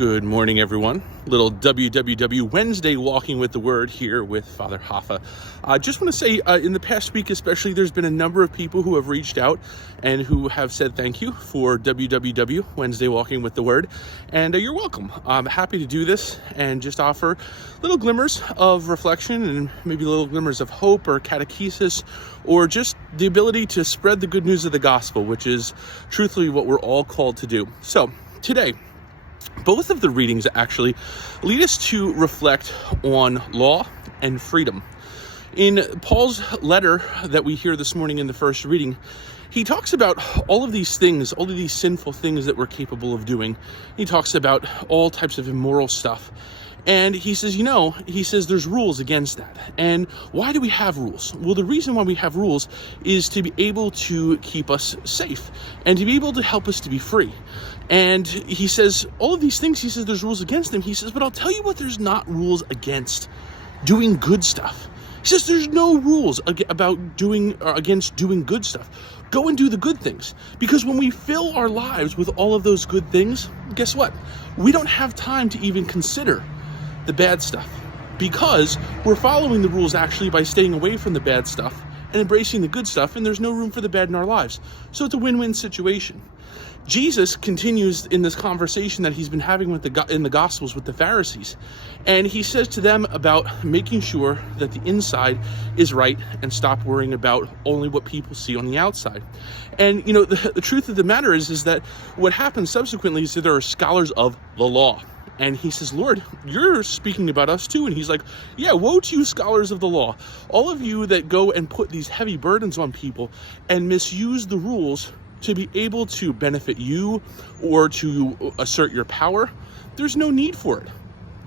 Good morning, everyone. Little WWW Wednesday Walking with the Word here with Father Hoffa. I just want to say in the past week especially, there's been a number of people who have reached out and who have said thank you for WWW Wednesday Walking with the Word. And you're welcome. I'm happy to do this and just offer little glimmers of reflection and maybe little glimmers of hope or catechesis or just the ability to spread the good news of the gospel, which is truthfully what we're all called to do. So today, both of the readings actually lead us to reflect on law and freedom. In Paul's letter that we hear this morning in the first reading, he talks about all of these things, all of these sinful things that we're capable of doing. He talks about all types of immoral stuff. And he says, there's rules against that. And why do we have rules? Well, the reason why we have rules is to be able to keep us safe and to be able to help us to be free. And he says, all of these things, he says there's rules against them. He says, but I'll tell you what, there's not rules against doing good stuff. He says there's no rules against doing good stuff. Go and do the good things. Because when we fill our lives with all of those good things, guess what? We don't have time to even consider the bad stuff, because we're following the rules actually by staying away from the bad stuff and embracing the good stuff, and there's no room for the bad in our lives. So it's a win-win situation. Jesus continues in this conversation that he's been having in the Gospels with the Pharisees, and he says to them about making sure that the inside is right and stop worrying about only what people see on the outside. And the truth of the matter is that what happens subsequently is that there are scholars of the law. And he says, Lord, you're speaking about us too. And he's like, yeah, woe to you, scholars of the law. All of you that go and put these heavy burdens on people and misuse the rules to be able to benefit you or to assert your power, there's no need for it.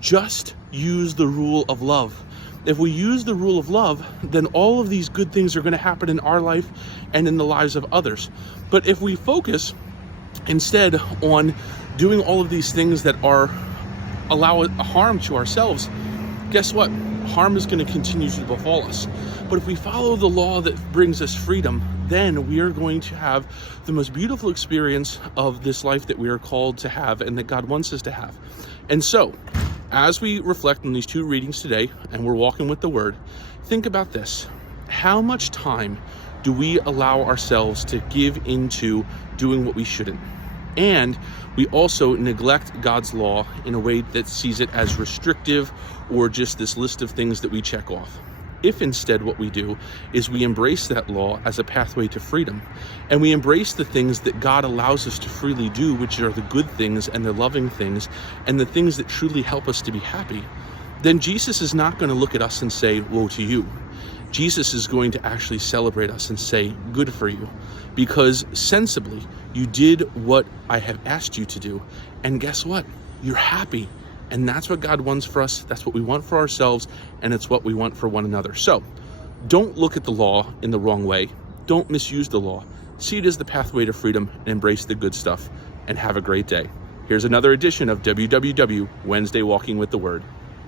Just use the rule of love. If we use the rule of love, then all of these good things are going to happen in our life and in the lives of others. But if we focus instead on doing all of these things that allow harm to ourselves, guess what? Harm is going to continue to befall us. But if we follow the law that brings us freedom, then we are going to have the most beautiful experience of this life that we are called to have and that God wants us to have. And so, as we reflect on these two readings today and we're walking with the Word, think about this. How much time do we allow ourselves to give into doing what we shouldn't? And we also neglect God's law in a way that sees it as restrictive or just this list of things that we check off. If instead what we do is we embrace that law as a pathway to freedom, and we embrace the things that God allows us to freely do, which are the good things and the loving things and the things that truly help us to be happy, then Jesus is not going to look at us and say, woe to you. Jesus is going to actually celebrate us and say, good for you, because sensibly you did what I have asked you to do. And guess what? You're happy. And that's what God wants for us. That's what we want for ourselves. And it's what we want for one another. So don't look at the law in the wrong way. Don't misuse the law. See it as the pathway to freedom and embrace the good stuff. And have a great day. Here's another edition of WWW Wednesday Walking with the Word.